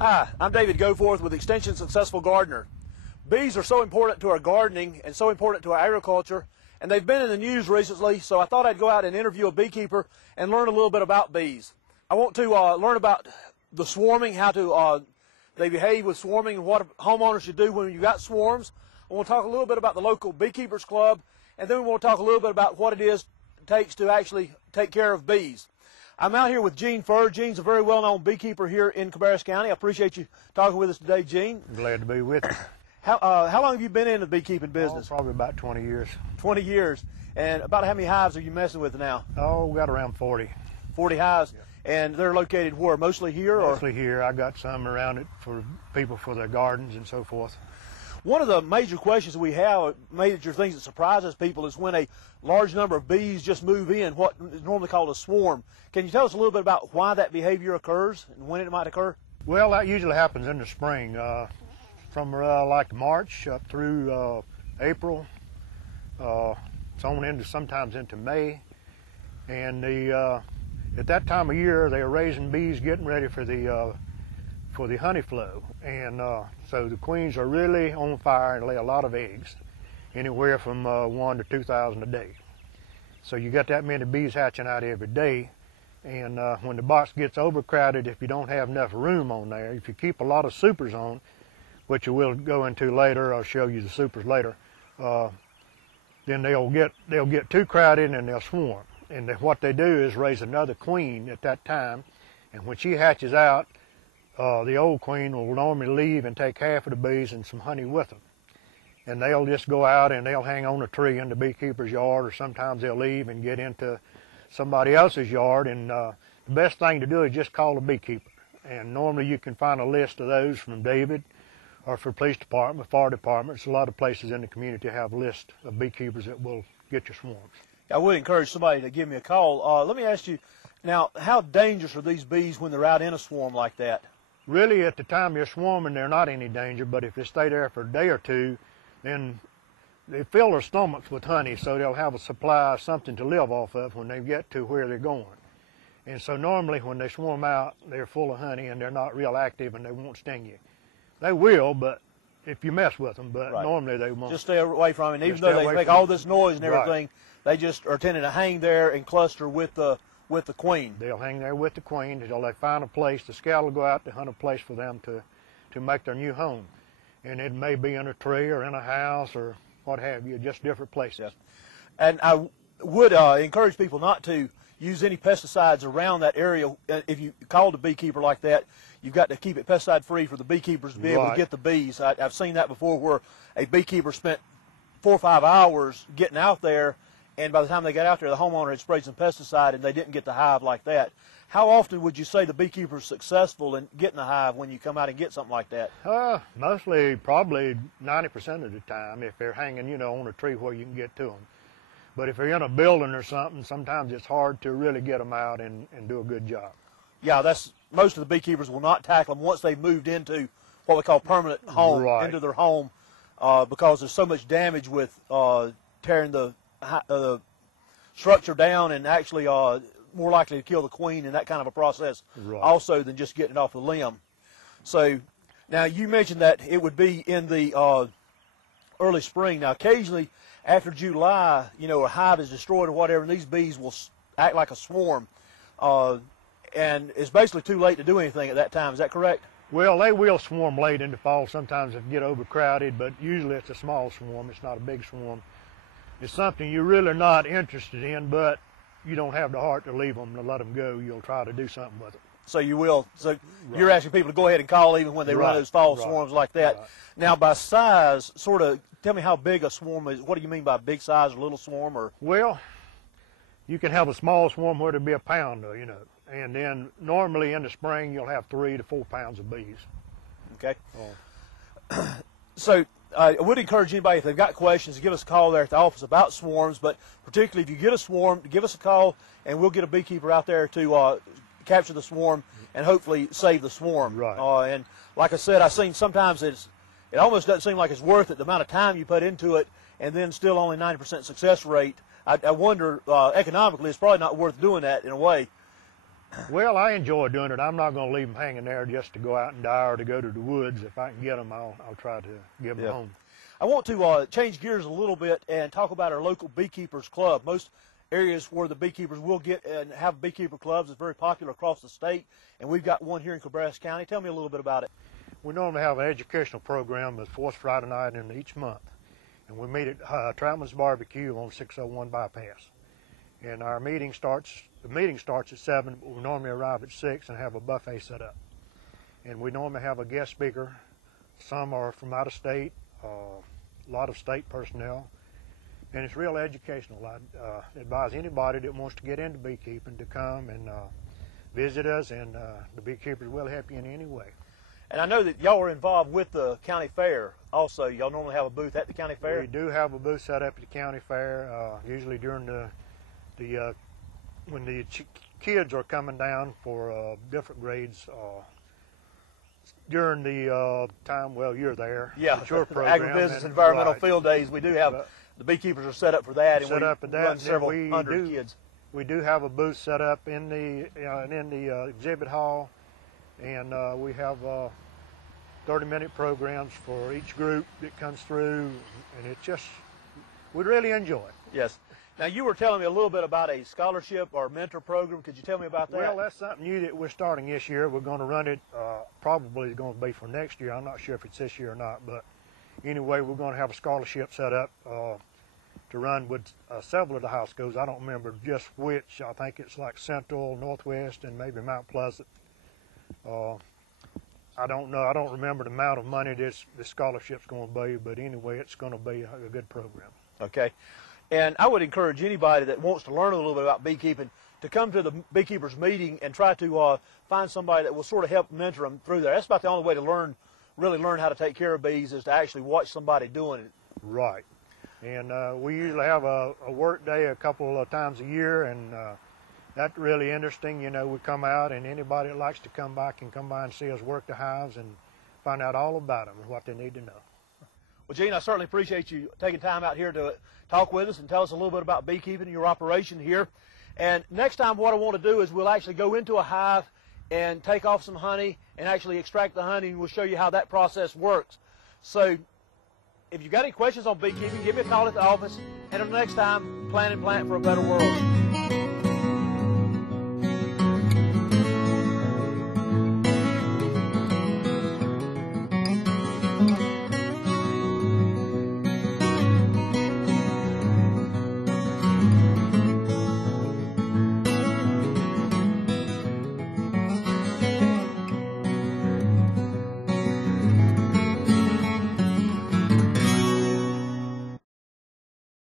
Hi, I'm David Goforth with Extension Successful Gardener. Bees are so important to our gardening and so important to our agriculture, and they've been in the news recently, so I thought I'd go out and interview a beekeeper and learn a little bit about bees. I want to learn about the swarming, how to they behave with swarming, and what homeowners should do when you've got swarms. I want to talk a little bit about the local Beekeepers Club, and then we want to talk a little bit about what it takes to actually take care of bees. I'm out here with Gene Furr. Gene's a very well-known beekeeper here in Cabarrus County. I appreciate you talking with us today, Gene. Glad to be with you. How long have you been in the beekeeping business? Oh, probably about 20 years. 20 years. And about how many hives are you messing with now? Oh, we got around 40. 40 hives. Yeah. And they're located where? Mostly here? Mostly here. I got some around it for people for their gardens and so forth. One of the major questions we have, major things that surprises people, is when a large number of bees just move in, what is normally called a swarm. Can you tell us a little bit about why that behavior occurs and when it might occur? Well, that usually happens in the spring, from like March up through April. It's on into sometimes into May, and at that time of year they are raising bees, getting ready for the honey flow, and so the queens are really on fire and lay a lot of eggs, anywhere from 1,000 to 2,000 a day. So you got that many bees hatching out every day, and when the box gets overcrowded, if you don't have enough room on there, if you keep a lot of supers on, which we'll go into later, I'll show you the supers later, then they'll get too crowded and they'll swarm. And what they do is raise another queen at that time, and when she hatches out, the old queen will normally leave and take half of the bees and some honey with them. And they'll just go out and they'll hang on a tree in the beekeeper's yard, or sometimes they'll leave and get into somebody else's yard. And the best thing to do is just call a beekeeper. And normally you can find a list of those from David, or for police department, fire departments. A lot of places in the community have a list of beekeepers that will get your swarms. I would encourage somebody to give me a call. Let me ask you, now, how dangerous are these bees when they're out in a swarm like that? Really, at the time you're swarming, they're not any danger, but if they stay there for a day or two, then they fill their stomachs with honey, so they'll have a supply of something to live off of when they get to where they're going. And so normally when they swarm out, they're full of honey and they're not real active and they won't sting you. They will, but if you mess with them, but normally they won't. Just stay away from it. And even though they make all this noise and everything, they just are tending to hang there and cluster with the queen. They'll hang there with the queen until they find a place. The scout will go out to hunt a place for them to make their new home. And it may be in a tree or in a house or what have you, just different places. Yeah. And I would encourage people not to use any pesticides around that area. If you called a beekeeper like that, you've got to keep it pesticide free for the beekeepers to be able to get the bees. I've seen that before, where a beekeeper spent 4 or 5 hours getting out there, and by the time they got out there, the homeowner had sprayed some pesticide and they didn't get the hive like that. How often would you say the beekeeper is successful in getting a hive when you come out and get something like that? Mostly, probably 90% of the time, if they're hanging, on a tree where you can get to them. But if they're in a building or something, sometimes it's hard to really get them out and do a good job. Yeah, most of the beekeepers will not tackle them once they've moved into what we call permanent home, into their home, because there's so much damage with tearing the structure down, and actually more likely to kill the queen in that kind of a process also than just getting it off the limb. So now you mentioned that it would be in the early spring. Now occasionally after July, a hive is destroyed or whatever, and these bees will act like a swarm, and it's basically too late to do anything at that time. Is that correct? Well, they will swarm late in the fall. Sometimes if they get overcrowded, but usually it's a small swarm. It's not a big swarm. It's something you're really not interested in, but you don't have the heart to leave them, to let them go. You'll try to do something with them. So you will. So you're asking people to go ahead and call even when they run those fall swarms like that. Now, by size, sort of, tell me how big a swarm is. What do you mean by big size or little swarm? Or well, you can have a small swarm where it'll be a pound, and then normally in the spring you'll have 3 to 4 pounds of bees. Okay. So I would encourage anybody, if they've got questions, to give us a call there at the office about swarms, but particularly if you get a swarm, give us a call and we'll get a beekeeper out there to capture the swarm and hopefully save the swarm. And like I said, I've seen sometimes it almost doesn't seem like it's worth it, the amount of time you put into it, and then still only 90% success rate. I wonder, economically, it's probably not worth doing that in a way. Well, I enjoy doing it. I'm not going to leave them hanging there just to go out and die or to go to the woods. If I can get them, I'll try to give them home. I want to change gears a little bit and talk about our local Beekeepers Club. Most areas where the beekeepers will get and have beekeeper clubs is very popular across the state, and we've got one here in Cabarrus County. Tell me a little bit about it. We normally have an educational program the fourth Friday night in each month, and we meet at Troutman's Barbecue on 601 Bypass. And our meeting starts. The meeting starts at 7. But we normally arrive at 6 and have a buffet set up. And we normally have a guest speaker. Some are from out of state, a lot of state personnel, and it's real educational. I advise anybody that wants to get into beekeeping to come and visit us, and the beekeepers will help you in any way. And I know that y'all are involved with the county fair also. Y'all normally have a booth at the county fair? We do have a booth set up at the county fair, usually during when the kids are coming down for different grades. During the time, well, you're there. Yeah, your program. Agribusiness, environmental field days. We do have, the beekeepers are set up for that, and we run several hundred kids. We do have a booth set up in the exhibit hall, and we have 30-minute programs for each group that comes through, and it's just, we really enjoy it. Yes. Now, you were telling me a little bit about a scholarship or mentor program. Could you tell me about that? Well, that's something new that we're starting this year. We're going to run it, probably going to be for next year. I'm not sure if it's this year or not, but anyway, we're going to have a scholarship set up to run with several of the high schools. I don't remember just which. I think it's like Central, Northwest, and maybe Mount Pleasant. I don't know. I don't remember the amount of money this scholarship's going to be, but anyway, it's going to be a good program. Okay. And I would encourage anybody that wants to learn a little bit about beekeeping to come to the beekeepers meeting and try to find somebody that will sort of help mentor them through there. That's about the only way to really learn how to take care of bees, is to actually watch somebody doing it. Right. And we usually have a work day a couple of times a year, and that's really interesting. You know, we come out, and anybody that likes to come by can come by and see us work the hives and find out all about them and what they need to know. Well, Gene, I certainly appreciate you taking time out here to talk with us and tell us a little bit about beekeeping and your operation here. And next time what I want to do is we'll actually go into a hive and take off some honey and actually extract the honey, and we'll show you how that process works. So if you've got any questions on beekeeping, give me a call at the office. And until next time, plan and plant for a better world.